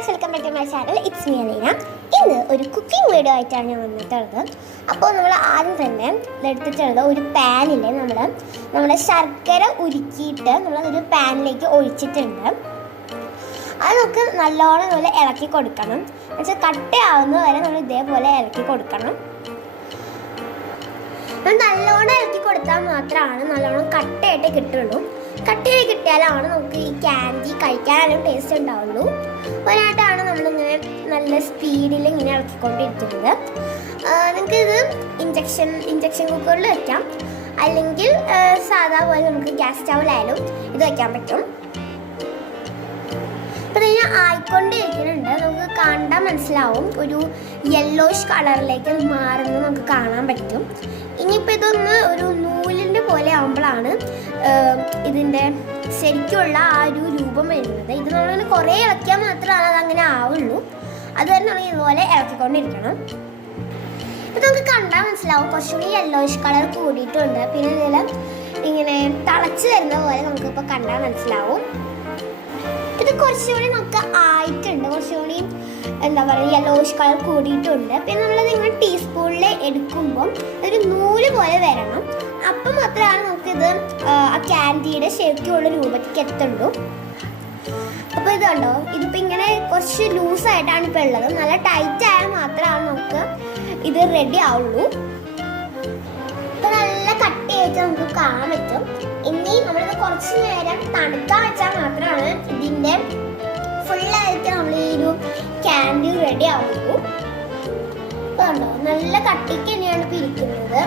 Guys welcome back to my channel it's me Aleena ഇന്ന് ഒരു cooking video ആയിട്ടാണ് ഞാൻ വന്നിട്ടുള്ളത്. അപ്പോൾ നമ്മൾ ആദ്യം തന്നെ എടുത്തിട്ടുള്ളത് ഒരു പാനിൽ നമ്മൾ നമ്മുടെ ശർക്കര ഉരുക്കിയിട്ട് നമ്മൾ ഒരു പാനിലേക്ക് ഒഴിച്ചിട്ടുണ്ട്. അത് നമുക്ക് നല്ലോണം ഇതുപോലെ ഇളക്കി കൊടുക്കണം. എന്നുവെച്ചാൽ കട്ടയാവുന്ന വരെ നമ്മൾ ഇതേപോലെ ഇളക്കി കൊടുക്കണം. നല്ലോണം ഇളക്കി കൊടുത്താൽ മാത്രമാണ് നല്ലോണം കട്ടയായിട്ട് കിട്ടുള്ളൂ. കട്ടയായി കിട്ടിയാലാണ് നമുക്ക് ഈ ക്യാൻഡി കഴിക്കാനും ടേസ്റ്റ് ഉണ്ടാവുള്ളൂ. ഒരാട്ടാണ് നമ്മളിങ്ങനെ നല്ല സ്പീഡിൽ ഇങ്ങനെ ഇറക്കിക്കൊണ്ടിരിക്കുന്നത്. നിങ്ങൾക്ക് ഇത് ഇഞ്ചക്ഷൻ ഇഞ്ചക്ഷൻ കുക്കറിൽ വയ്ക്കാം അല്ലെങ്കിൽ സാധാ പോലെ നമുക്ക് ഗ്യാസ് സ്റ്റൗവിലായാലും ഇത് വയ്ക്കാൻ പറ്റും. ഇപ്പം ഞാൻ ആയിക്കൊണ്ടിരിക്കുന്നുണ്ട് നമുക്ക് കണ്ടാൽ മനസ്സിലാവും. ഒരു യെല്ലോഷ് കളറിലേക്ക് മാറുന്നത് നമുക്ക് കാണാൻ പറ്റും. ഇനിയിപ്പോൾ ഇതൊന്ന് ഒരു ഇതിന്റെ ശരിക്കുള്ള ആ ഒരു രൂപം വരുന്നത്. ഇത് നമ്മളിങ്ങനെ കുറേ ഇളക്കിയാൽ മാത്രമാണ് അതങ്ങനെ ആവുള്ളൂ. അത് തന്നെ നമ്മൾ ഇതുപോലെ ഇളക്കിക്കൊണ്ടിരിക്കണം. ഇപ്പം നമുക്ക് കണ്ടാൽ മനസ്സിലാവും. കുറച്ചുകൂടി യെല്ലോയിഷ് കളർ കൂടിയിട്ടുണ്ട്. പിന്നെ ഇതിൽ ഇങ്ങനെ തിളച്ച് വരുന്ന പോലെ നമുക്കിപ്പോൾ കണ്ടാൽ മനസ്സിലാവും. ഇത് കുറച്ചുകൂടി നമുക്ക് ആയിട്ടുണ്ട്. കുറച്ചുകൂടി എന്താ പറയുക യെല്ലോയിഷ് കളർ കൂടിയിട്ടുണ്ട്. പിന്നെ നമ്മളത് ഇങ്ങനെ ടീസ്പൂണിൽ എടുക്കുമ്പം ഒരു നൂൽ പോലെ വരണം. അപ്പം മാത്രമാണ് നമുക്കിത് ആ, ക്യാൻഡിയുടെ ശരിക്കുള്ള രൂപത്തിലേക്ക് എത്തുള്ളൂ അപ്പോൾ ഇത് കണ്ടോ ഇതിപ്പോൾ ഇങ്ങനെ കുറച്ച് ലൂസായിട്ടാണ് ഇപ്പോൾ ഉള്ളത്. നല്ല ടൈറ്റ് ആയാൽ മാത്രമാണ് നമുക്ക് ഇത് റെഡി ആവുള്ളൂ. ഇപ്പൊ നല്ല കട്ടിയായിട്ട് നമുക്ക് കാണാൻ പറ്റും. ഇനി നമ്മളിത് കുറച്ച് നേരം തണുക്കാൻ വെച്ചാൽ മാത്രമാണ് ഇതിന്റെ ഫുള്ളായിട്ട് നമ്മൾ ഈ ഒരു ക്യാൻഡി റെഡി ആവുള്ളൂ. കണ്ടോ നല്ല കട്ടിക്ക് തന്നെയാണ് ഇപ്പൊ ഇരിക്കുന്നത്.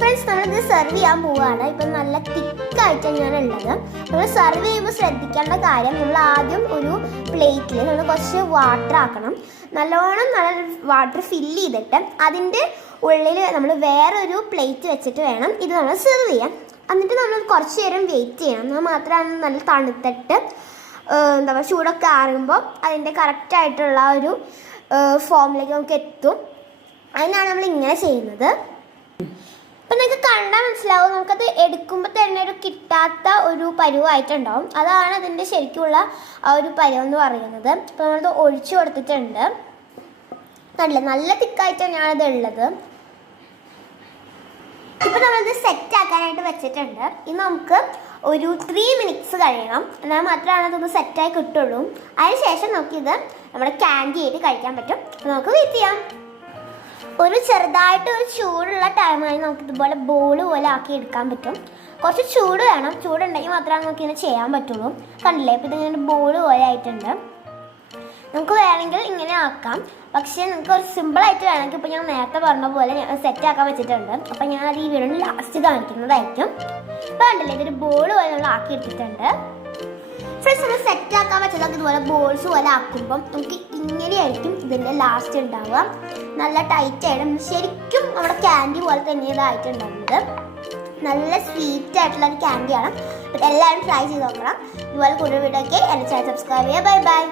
ഫ്രണ്ട്സ് നമ്മളിത് സെർവ് ചെയ്യാൻ പോവുകയാണ്. ഇപ്പം നല്ല തിക്കായിട്ട് ഞാൻ ഉള്ളത്. നമ്മൾ സെർവ് ചെയ്യുമ്പോൾ ശ്രദ്ധിക്കേണ്ട കാര്യം നമ്മൾ ആദ്യം ഒരു പ്ലേറ്റിൽ നമ്മൾ കുറച്ച് വാട്ടർ ആക്കണം. നല്ലോണം നല്ല വാട്ടർ ഫില്ല് ചെയ്തിട്ട് അതിന്റെ ഉള്ളിൽ നമ്മൾ വേറൊരു പ്ലേറ്റ് വെച്ചിട്ട് വേണം ഇത് നമ്മൾ സെർവ് ചെയ്യാൻ. എന്നിട്ട് നമ്മൾ കുറച്ച് നേരം വെയിറ്റ് ചെയ്യണം. എന്നാൽ മാത്രമാണ് നല്ല തണുത്തിട്ട് എന്താ പറയുക ചൂടൊക്കെ ആറുമ്പോൾ അതിന്റെ കറക്റ്റായിട്ടുള്ള ഒരു ഫോമിലേക്ക് നമുക്ക് എത്തും. അതിനാണ് നമ്മൾ ഇങ്ങനെ ചെയ്യുന്നത്. നിങ്ങൾക്ക് കണ്ടാൽ മനസ്സിലാവും. നമുക്കത് എടുക്കുമ്പോൾ തന്നെ ഒരു കിട്ടാത്ത ഒരു പരുവായിട്ടുണ്ടാവും. അതാണ് അതിന്റെ ശരിക്കുള്ള ആ ഒരു പരുവം എന്ന് പറയുന്നത്. അപ്പോൾ നമ്മളത് ഒഴിച്ചു കൊടുത്തിട്ടുണ്ട്. നല്ല നല്ല തിക്കായിട്ടാണ് ഞാനത് ഉള്ളത്. ഇപ്പം നമ്മളത് സെറ്റ് ആക്കാനായിട്ട് വെച്ചിട്ടുണ്ട്. ഇനി നമുക്ക് ഒരു ത്രീ മിനിറ്റ്സ് കഴിയണം. എന്നാൽ മാത്രമാണ് അതൊന്ന് സെറ്റായി കിട്ടുള്ളൂ. അതിനുശേഷം നമുക്കിത് നമ്മുടെ ക്യാൻഡി ആയിട്ട് കഴിക്കാൻ പറ്റും. നമുക്ക് വെയിറ്റ് ചെയ്യാം. ഒരു ചെറുതായിട്ട് ഒരു ചൂടുള്ള ടൈമായി നമുക്ക് ഇതുപോലെ ബോൾ പോലെ ആക്കി എടുക്കാൻ പറ്റും. കുറച്ച് ചൂട് വേണം. ചൂടുണ്ടെങ്കിൽ മാത്രമേ നമുക്ക് ഇങ്ങനെ ചെയ്യാൻ പറ്റുള്ളൂ. കണ്ടില്ലേ? ഇപ്പം ഇതിങ്ങനെ ബോൾ പോലെ ആയിട്ടുണ്ട്. നമുക്ക് വേണമെങ്കിൽ ഇങ്ങനെ ആക്കാം. പക്ഷേ നിങ്ങൾക്ക് ഒരു സിമ്പിളായിട്ട് വേണമെങ്കിൽ ഇപ്പോൾ ഞാൻ നേരത്തെ പറഞ്ഞ പോലെ ഞാൻ സെറ്റ് ആക്കാൻ വെച്ചിട്ടുണ്ട്. അപ്പം ഞാൻ അത് ഈ വീടിന് ലാസ്റ്റ് കാണിക്കുന്നതായിരിക്കും. ഇപ്പം കണ്ടില്ലേ? ഇതൊരു ബോൾ പോലെ നമ്മൾ ആക്കി എടുത്തിട്ടുണ്ട്. ഫ്രണ്ട്സ് നമ്മൾ സെറ്റ് ആക്കാൻ പറ്റില്ല. ഇതുപോലെ ബോൾസ് പോലെ ആക്കുമ്പം നമുക്ക് ഇങ്ങനെയായിരിക്കും ഇതിന്റെ ലാസ്റ്റ് ഉണ്ടാവുക. നല്ല ടൈറ്റ് ആയിട്ട് ശരിക്കും നമ്മുടെ ക്യാൻഡി പോലെ തന്നെ ഇതായിട്ടുണ്ടാവുന്നത് നല്ല സ്വീറ്റ് ആയിട്ടുള്ള ഒരു ക്യാൻഡിയാണ് എല്ലാവരും ട്രൈ ചെയ്ത് നോക്കണം. ഇതുപോലെ കൂടുതൽ വീഡിയോ ഒക്കെ എന്റെ ചാനൽ സബ്സ്ക്രൈബ് ചെയ്യുക. Bye bye